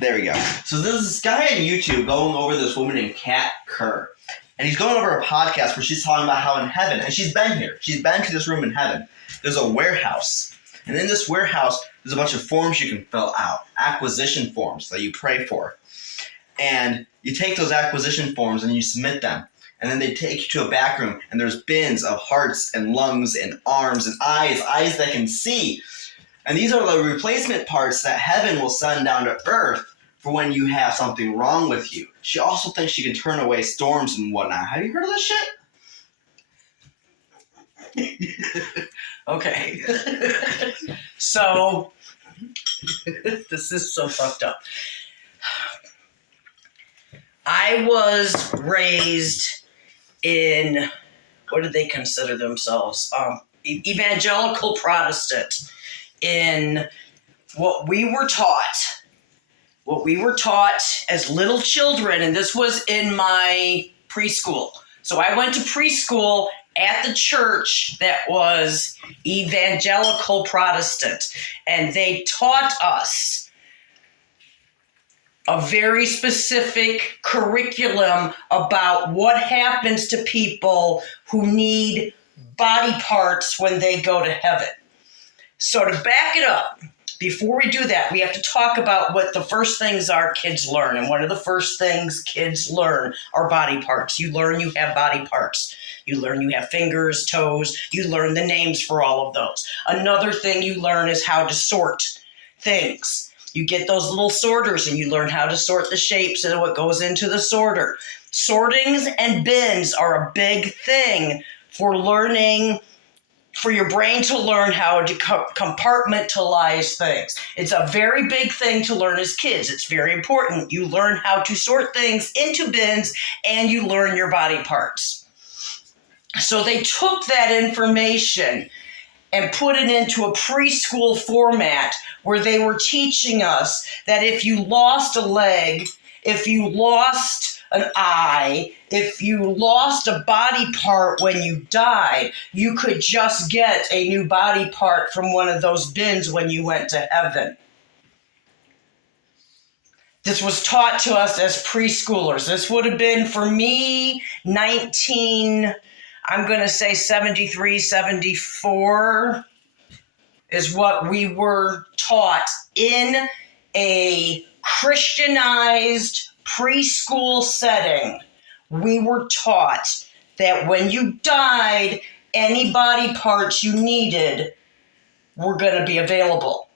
There we go. So there's this guy on YouTube going over this woman named Kat Kerr. And he's going over a podcast where she's talking about how in heaven, and she's been here. She's been to this room in heaven. There's a warehouse. And in this warehouse, there's a bunch of forms you can fill out. Acquisition forms that you pray for. And you take those acquisition forms and you submit them. And then they take you to a back room, and there's bins of hearts and lungs and arms and eyes that can see. And these are the replacement parts that heaven will send down to earth for when you have something wrong with you. She also thinks she can turn away storms and whatnot. Have you heard of this shit? Okay. So, this is so fucked up. I was raised in, what did they consider themselves? Evangelical Protestant. In what we were taught as little children, and this was in my preschool. So I went to preschool at the church that was Evangelical Protestant, and they taught us a very specific curriculum about what happens to people who need body parts when they go to heaven. So to back it up, before we do that, we have to talk about what the first things are kids learn. And one of the first things kids learn are body parts. You learn you have body parts. You learn you have fingers, toes. You learn the names for all of those. Another thing you learn is how to sort things. You get those little sorters and you learn how to sort the shapes and what goes into the sorter. Sortings and bins are a big thing for learning, for your brain to learn how to compartmentalize things. It's a very big thing to learn as kids. It's very important. You learn how to sort things into bins and you learn your body parts. So they took that information and put it into a preschool format where they were teaching us that if you lost a leg, if you lost an eye, if you lost a body part when you died, you could just get a new body part from one of those bins when you went to heaven. This was taught to us as preschoolers. This would have been, for me, 73, 74 is what we were taught in a Christianized preschool setting. We were taught that when you died, any body parts you needed were going to be available.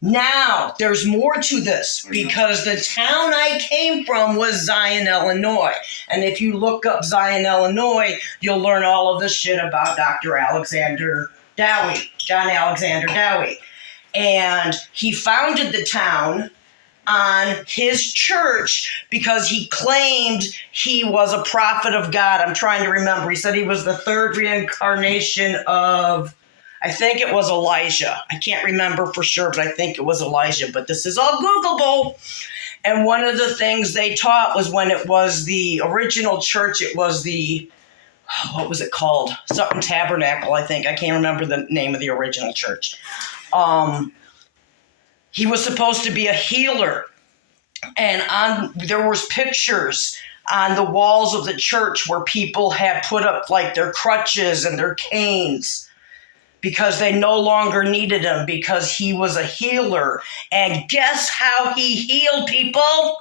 Now, there's more to this because the town I came from was Zion, Illinois. And if you look up Zion, Illinois, you'll learn all of this shit about Dr. Alexander Dowie, John Alexander Dowie. And he founded the town on his church because he claimed he was a prophet of God. I'm trying to remember. He said he was the third reincarnation of, I think it was Elijah. I can't remember for sure, but I think it was Elijah. But this is all Googleable. And one of the things they taught was when it was the original church, it was the, what was it called? Something Tabernacle, I think. I can't remember the name of the original church. He was supposed to be a healer. And there was pictures on the walls of the church where people had put up like their crutches and their canes because they no longer needed him because he was a healer. And guess how he healed people?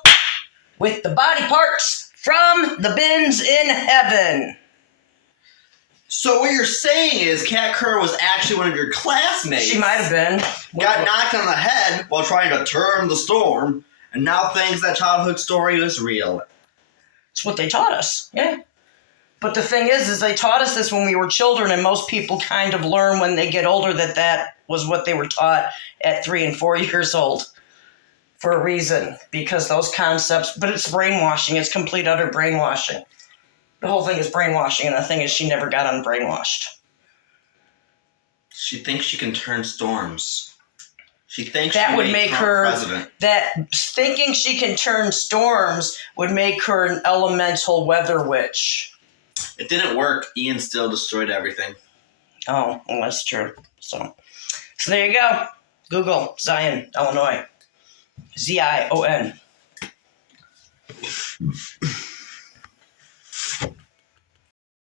With the body parts from the bins in heaven. So what you're saying is Kat Kerr was actually one of your classmates. She might have been. Got knocked on the head while trying to turn the storm, and now thinks that childhood story is real. It's what they taught us, yeah. But the thing is they taught us this when we were children, and most people kind of learn when they get older that was what they were taught at 3 and 4 years old for a reason, because those concepts, but it's brainwashing. It's complete, utter brainwashing. The whole thing is brainwashing, and the thing is she never got unbrainwashed. She thinks she can turn storms. She thinks that she would make her president. That thinking she can turn storms would make her an elemental weather witch. It didn't work. Ian still destroyed everything. Oh, well, that's true. So there you go. Google Zion, Illinois. Zion.